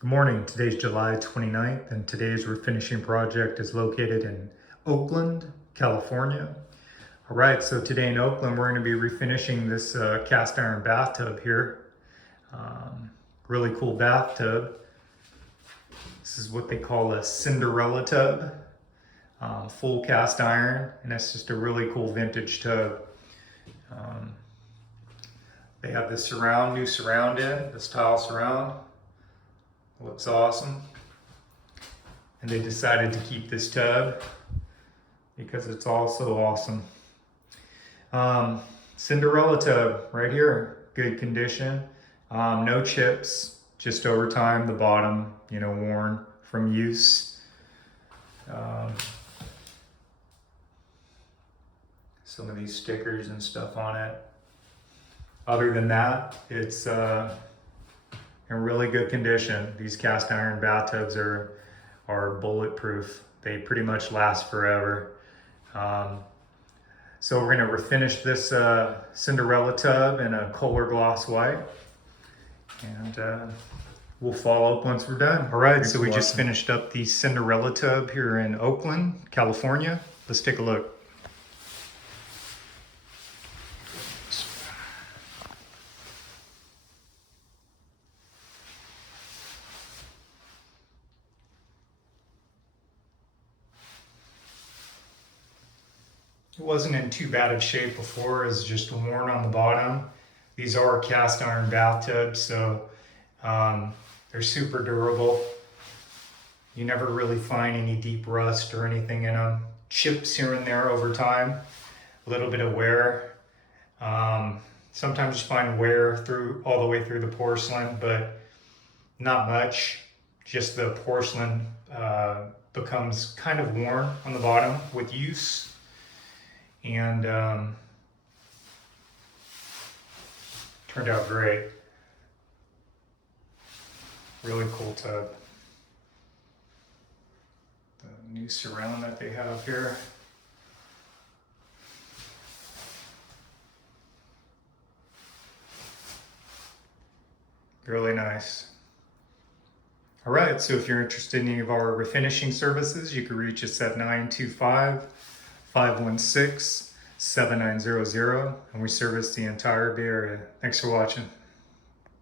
Good morning. Today's July 29th, and today's refinishing project is located in Oakland, California. All right, so today in Oakland, we're going to be refinishing this cast iron bathtub here. Really cool bathtub. This is what they call a Cinderella tub, full cast iron, and that's just a really cool vintage tub. They have this new surround in, this tile surround. Looks awesome. And they decided to keep this tub because it's also awesome. Cinderella tub right here, good condition. No chips, just over time the bottom, worn from use. Some of these stickers and stuff on it. Other than that, it's in really good condition. These cast iron bathtubs are bulletproof. They pretty much last forever. So we're gonna refinish this Cinderella tub in a Kohler gloss white, and we'll follow up once we're done. All right, so we just finished up the Cinderella tub here in Oakland, California. Let's take a look. It wasn't in too bad of shape before. It's just worn on the bottom. These are cast iron bathtubs, so they're super durable. You never really find any deep rust or anything in them. Chips here and there over time, a little bit of wear. Sometimes you find wear all the way through the porcelain, but not much. Just the porcelain becomes kind of worn on the bottom with use. And turned out great. Really cool tub. The new surround that they have here. Really nice. All right, so if you're interested in any of our refinishing services, you can reach us at 925-516-7900, and we service the entire Bay Area. Thanks for watching.